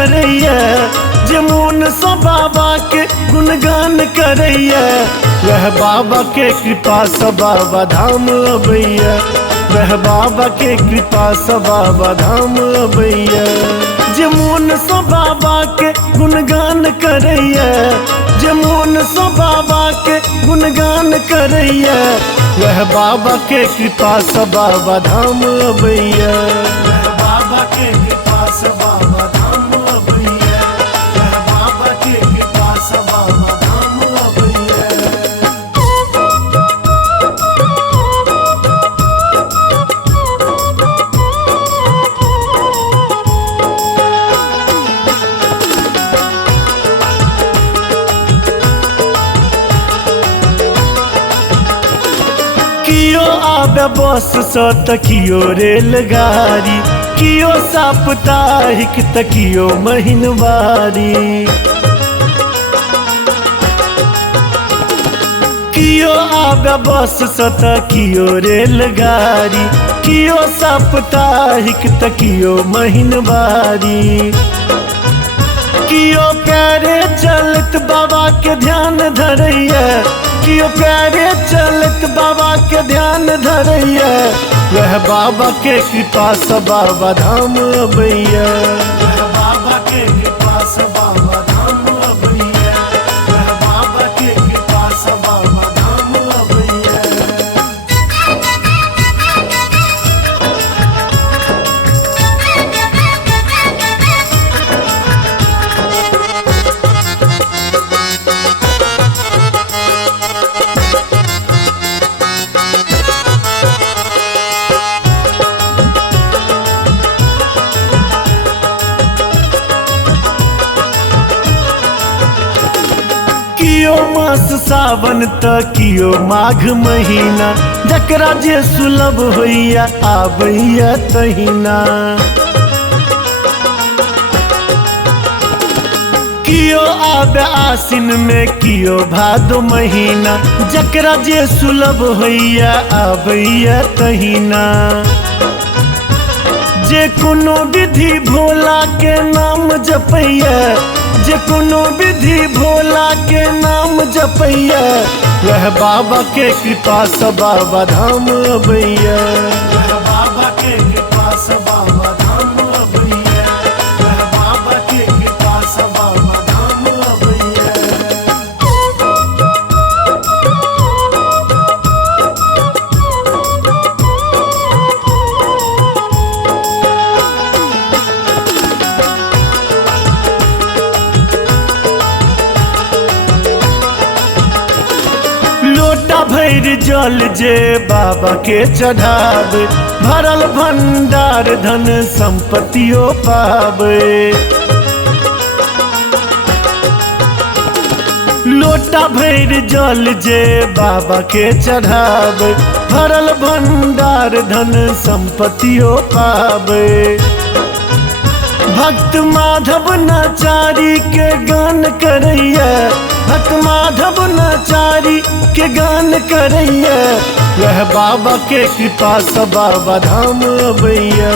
करैया, जे मोन सँ बाबा के गुणगान करैया, वह बाबा के कृपा सँ बाबा धाम अबैया, वह बाबा के कृपा सँ बाबा धाम अबैया। जे मोन सँ बाबा के गुणगान करैया, जे मोन सँ बाबा के गुणगान करैया, वह बाबा के कृपा सँ बाबा धाम अबैया, वह बाबा के कृपा सँ बाबा धाम अबैया, वह बाबा के कृपा सँ बाबा धाम अबैया। कियो आबे बस सँ त कियो रेलगाड़ी, कियो साप्ताहिक त कियो महीनवारी, कियो आबे बस सँ त कियो रेलगाड़ी, कियो साप्ताहिक त कियो महीनवारी, कियो पैरे चलत बाबा के ध्यान धरैया, कियो पैरे चलत बाबा के ध्यान धरैया, वह बाबा के कृपा सँ बाबा धाम अबैया, वह बाबा के कृपा सँ बाबा धाम अबैया, वह बाबा के कृपा सँ बाबा धाम अबैया। कियो मास सावन त कियो माघ महीना, जकरा जे सुलभ होइया आबैया तहिना, कियो आबे आसिन में कियो भादो महीना, जकरा जे सुलभ होइया आबैया तहिना। जे कोनो विधि भोला के नाम जपैया, जे कोनो विधि भोला के नाम जपैया, वह बाबा के कृपा सँ बाबा धाम अबैया, वह बाबा के कृपा सँ बाबा धाम अबैया, वह बाबा के कृपा सँ बाबा धाम अबैया। लोटा भैर जल जे बाबा के चढ़ावे, भरल भंडार धन संपत्तियों पावे। लोटा भैर जल जे बाबा के चढ़ावे, भरल भंडार धन संपत्तियों पावे। भक्त माधव नाचारी के गान करैया, भक्त माधव नाचारी के गान करैया, वह बाबा के कृपा सँ बाबा धाम अबैया।